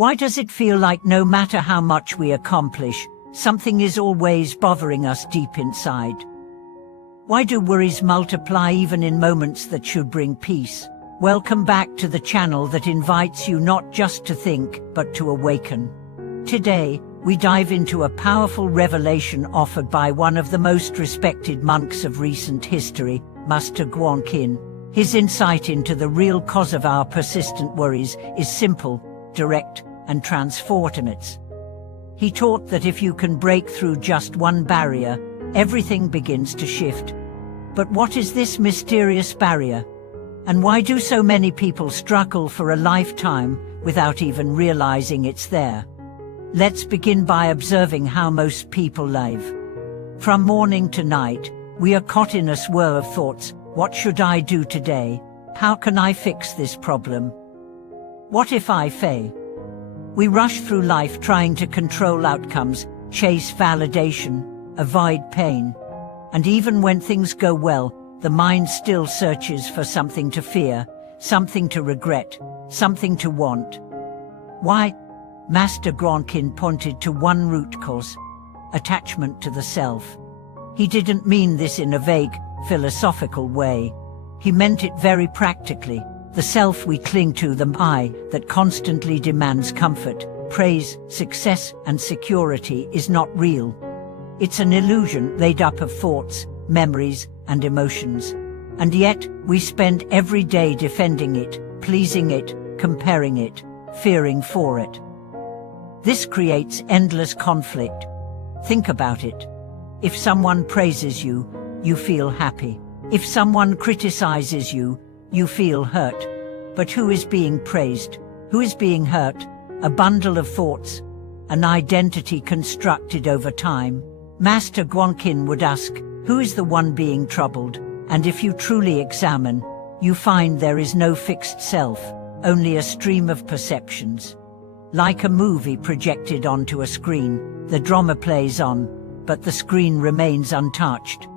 Why does it feel like no matter how much we accomplish, something is always bothering us deep inside? Why do worries multiply even in moments that should bring peace? Welcome back to the channel that invites you not just to think, but to awaken. Today, we dive into a powerful revelation offered by one of the most respected monks of recent history, Master Guang. His insight into the real cause of our persistent worries is simple, direct, and transformative. He taught that if you can break through just one barrier, everything begins to shift. But what is this mysterious barrier? And why do so many people struggle for a lifetime without even realizing it's there? Let's begin by observing how most people live. From morning to night, we are caught in a swirl of thoughts. What should I do today? How can I fix this problem? What if I fail? We rush through life trying to control outcomes, chase validation, avoid pain. And even when things go well, the mind still searches for something to fear, something to regret, something to want. Why? Master Guang pointed to one root cause: attachment to the self. He didn't mean this in a vague, philosophical way. He meant it very practically. The self we cling to, the I that constantly demands comfort, praise, success, and security, is not real. It's an illusion made up of thoughts, memories, and emotions. And yet, we spend every day defending it, pleasing it, comparing it, fearing for it. This creates endless conflict. Think about it. If someone praises you, you feel happy. If someone criticizes you, you feel hurt. But who is being praised? Who is being hurt? A bundle of thoughts, an identity constructed over time. Master Guang would ask, who is the one being troubled? And if you truly examine, you find there is no fixed self, only a stream of perceptions. Like a movie projected onto a screen, the drama plays on, but the screen remains untouched.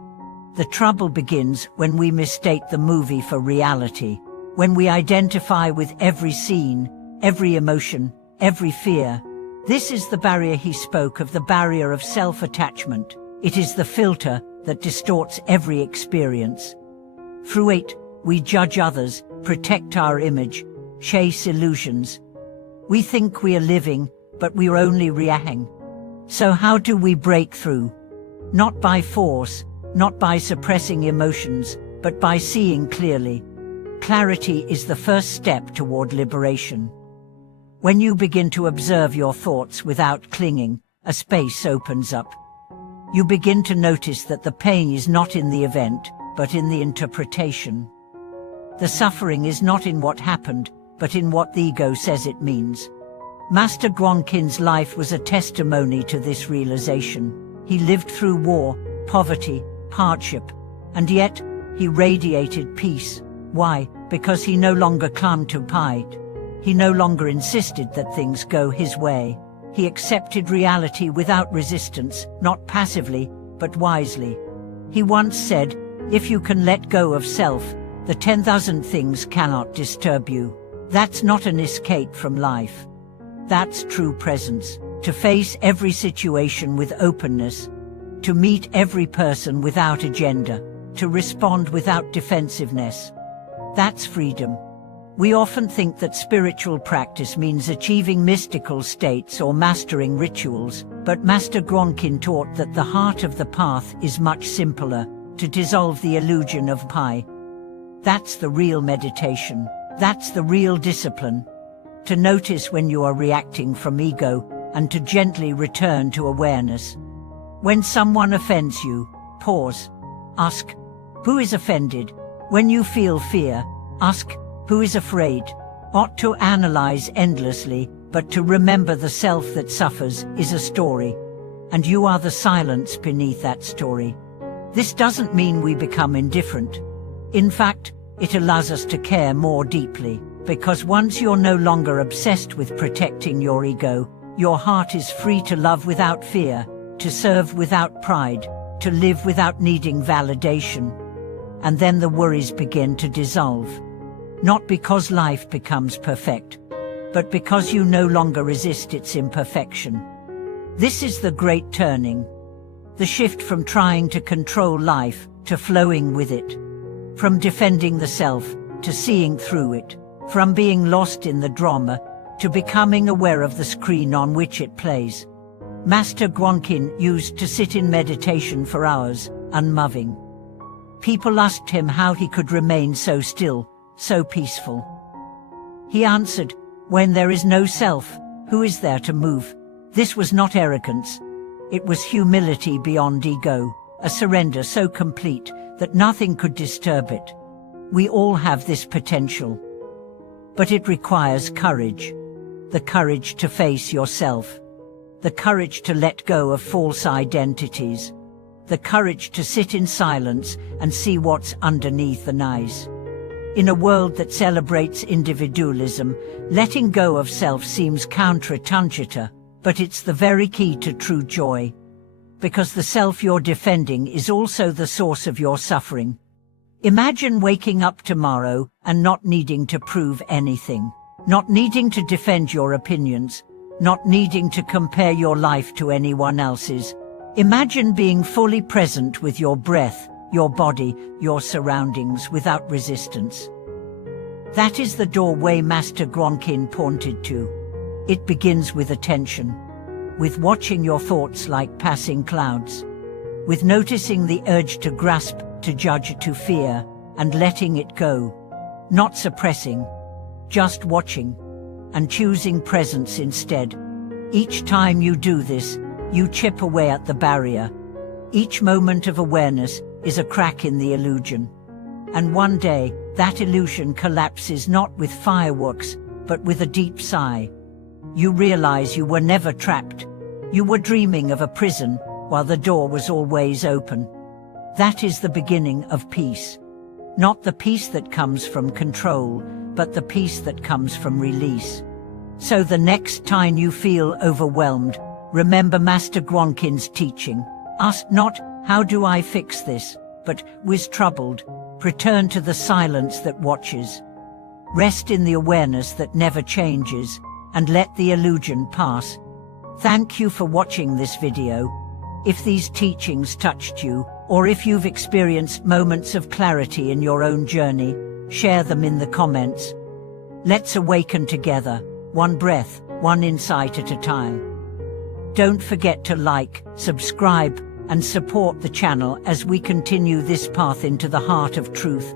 The trouble begins when we mistake the movie for reality, when we identify with every scene, every emotion, every fear. This is the barrier he spoke of, the barrier of self-attachment. It is the filter that distorts every experience. Through it, we judge others, protect our image, chase illusions. We think we are living, but we are only reacting. So how do we break through? Not by force, not by suppressing emotions, but by seeing clearly. Clarity is the first step toward liberation. When you begin to observe your thoughts without clinging, a space opens up. You begin to notice that the pain is not in the event, but in the interpretation. The suffering is not in what happened, but in what the ego says it means. Master Guang's life was a testimony to this realization. He lived through war, poverty, hardship, and yet he radiated peace. Why? Because he no longer clung to pride. He no longer insisted that things go his way. He accepted reality without resistance, not passively, but wisely. He once said, if you can let go of self, the 10,000 things cannot disturb you. That's not an escape from life. That's true presence. To face every situation with openness, to meet every person without agenda, to respond without defensiveness. That's freedom. We often think that spiritual practice means achieving mystical states or mastering rituals, but Master Guang taught that the heart of the path is much simpler, to dissolve the illusion of I. That's the real meditation. That's the real discipline. To notice when you are reacting from ego, and to gently return to awareness. When someone offends you, pause. Ask, who is offended? When you feel fear, ask, who is afraid? Not to analyze endlessly, but to remember the self that suffers is a story. And you are the silence beneath that story. This doesn't mean we become indifferent. In fact, it allows us to care more deeply, because once you're no longer obsessed with protecting your ego, your heart is free to love without fear, to serve without pride, to live without needing validation. And then the worries begin to dissolve. Not because life becomes perfect, but because you no longer resist its imperfection. This is the great turning. The shift from trying to control life to flowing with it. From defending the self to seeing through it. From being lost in the drama to becoming aware of the screen on which it plays. Master Guang used to sit in meditation for hours, unmoving. People asked him how he could remain so still, so peaceful. He answered, "When there is no self, who is there to move?" This was not arrogance. It was humility beyond ego, a surrender so complete that nothing could disturb it. We all have this potential. But it requires courage. The courage to face yourself. The courage to let go of false identities. The courage to sit in silence and see what's underneath the noise. In a world that celebrates individualism, letting go of self seems counterintuitive, but it's the very key to true joy. Because the self you're defending is also the source of your suffering. Imagine waking up tomorrow and not needing to prove anything. Not needing to defend your opinions. Not needing to compare your life to anyone else's. Imagine being fully present with your breath, your body, your surroundings without resistance. That is the doorway Master Guang pointed to. It begins with attention. With watching your thoughts like passing clouds. With noticing the urge to grasp, to judge, to fear, and letting it go. Not suppressing. Just watching. And choosing presence instead. Each time you do this, you chip away at the barrier. Each moment of awareness is a crack in the illusion. And one day, that illusion collapses not with fireworks, but with a deep sigh. You realize you were never trapped. You were dreaming of a prison, while the door was always open. That is the beginning of peace. Not the peace that comes from control, but the peace that comes from release. So the next time you feel overwhelmed, remember Master Guang's teaching. Ask not, "How do I fix this?" but, "Was troubled?" Return to the silence that watches. Rest in the awareness that never changes, and let the illusion pass. Thank you for watching this video. If these teachings touched you, or if you've experienced moments of clarity in your own journey, share them in the comments. Let's awaken together, one breath, one insight at a time. Don't forget to like, subscribe, and support the channel as we continue this path into the heart of truth.